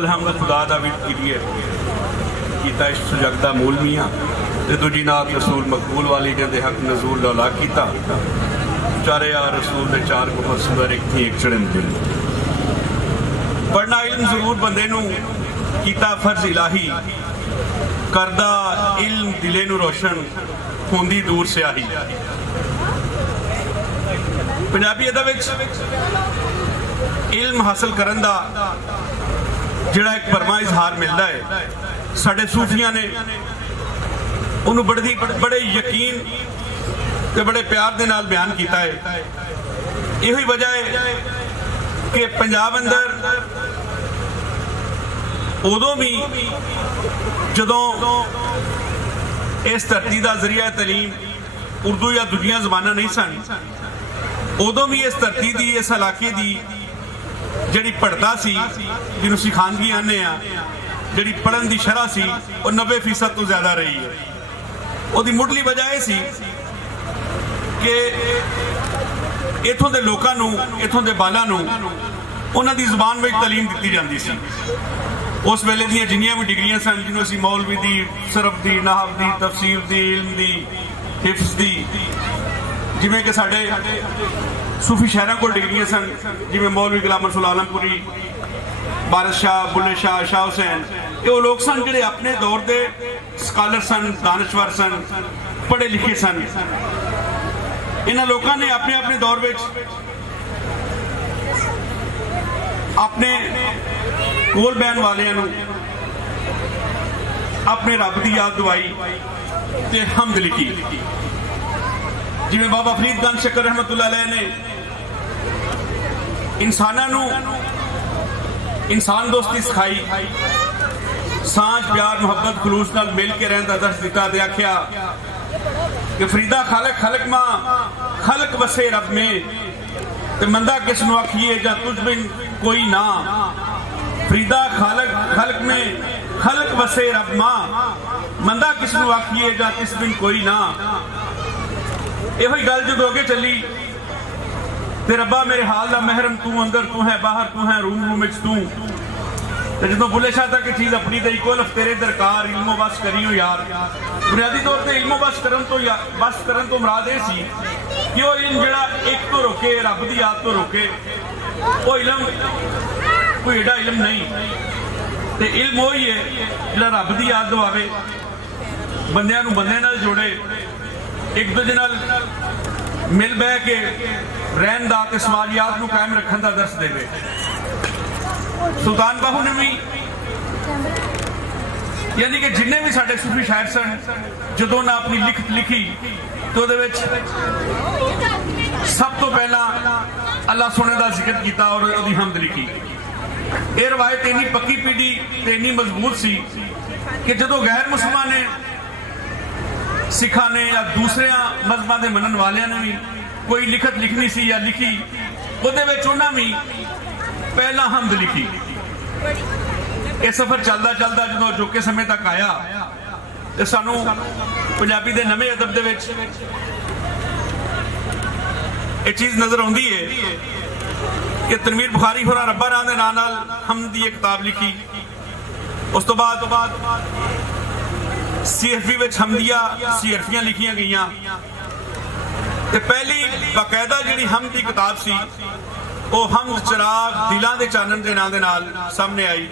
अलहमद खुदा दा भी कीता इस सुजगदा मूल मियाँ ते दूजी नात रसूल मकबूल वाली ने हक नजूल लौला कीता चारे यार रसूल ने चार बहुत सुंदर एक थी एक चढ़न दिल पढ़ना इल्म जरूर बंदे नू कीता फर्ज इलाही करदा इल्म दिले नू रोशन होंदी दूर स्याही। पंजाबी अदब इल्म हासिल करन दा जिहड़ा एक भरमा इजहार मिलता है साडे सूफियां ने उन्होंने बड़े यकीन ते बड़े प्यार दे नाल बयान किया है। यही वजह है कि पंजाब अंदर उदों भी जदों इस धरती का जरिया तलीम उर्दू या दूजिया जबाना नहीं सन उदों भी इस धरती की इस इलाके की जी पढ़ता सी जिन्हों सिखानगी आने जी पढ़न की शरह सी 90% तो ज्यादा रही है। उसकी मुढ़ली वजह यह सी कि इथों के लोगों नूं इथों के बालों नूं उन्हां दी जुबान में तालीम दी जाती सी। उस वेले दी जिन्नियां भी डिग्रियां सन जिन्होंने असीं मौलवी दी सरफ दी नहव दी तफसीर दी इल्म दी हिफ्ज दी जिवें कि साडे सूफी शहरों को डिग्रियां सन जिमें मौलवी गुलाम रसूल आलमपुरी बारिश शाह बुल्ले शाह शाह हुसैन ये वो लोग सन जिहड़े अपने दौर के स्कॉलर सन दानश्वर सन पढ़े लिखे सन। इन्हां लोगों ने अपने अपने दौर में अपने कोल बहन वालियां अपने रब की याद दुआई ते हमद लिखी। जिवें बाबा फरीद गंज शक्कर रहमतुल्लाह अलैह ने इंसानों इंसान दोस्ती सिखाई सांझ प्यार मुहब्बत खलूस नाल मिल के रहने का दर्श दिता दे आख्या कि फरीदा खालक खलक मां खलक वसे रब में ते मंदा किस नु आखिए जा तुझ बिन कोई ना। फरीदा खालक खलक में खलक वसे रब मां मंदा किस नु आखिए जा किस बिन कोई ना। यो गल जो अगे चली ते रब्बा मेरे हाल दा महरम तू अंदर तू है बाहर तू है रूम रूम तू जो बुले शाह तक चीज अपनी तरी कोलफ तेरे दरकार इल्मो बस करियो यार। बुनियादी तौर पर इल्मो बस करन तो मुराद ये सी कि वो इल्म जिहड़ा एक तो रोके रब की याद तो रोके वो इल्म कोई एडा इल्म नहीं ते इल्म वही है जिहड़ा रब की याद दवावे बंदियां नूं बंदे नाल जोड़े एक दूजे नाल मिल बह के रहन दा ते समाजियात नूं कायम रखन दा दर्श देवे। सुल्तान बाहू ने भी यानी कि जिन्ने भी साडे सूफी शायर सन जदों ना अपनी लिखत लिखी तो सब तो पहला अल्लाह सोने का जिक्र किया और उसकी हमद लिखी। यह रवायत इन्नी पक्की पीढ़ी इन्नी मजबूत सी कि जदों गैर मुसलमान ने सिखा ने या दूसरे मजहबों के मनन वाले ने भी कोई लिखत लिखनी सी या लिखी उन्होंने भी पहला हमद लिखी। यह सफर चलता चलता जो अजोके समय तक आया तो सानू पंजाबी के नवे अदब के चीज नजर आती है कि तनवीर बुखारी होर रब्बा नाम के नाम हमद की एक किताब लिखी। उस तो बाद सीएफवी में हमदिया सीएफियां लिखिया गई ते पहली बाकायदा जी हमद की किताब सी वो हमद चिराग दिलों के चानन के नाम सामने आई।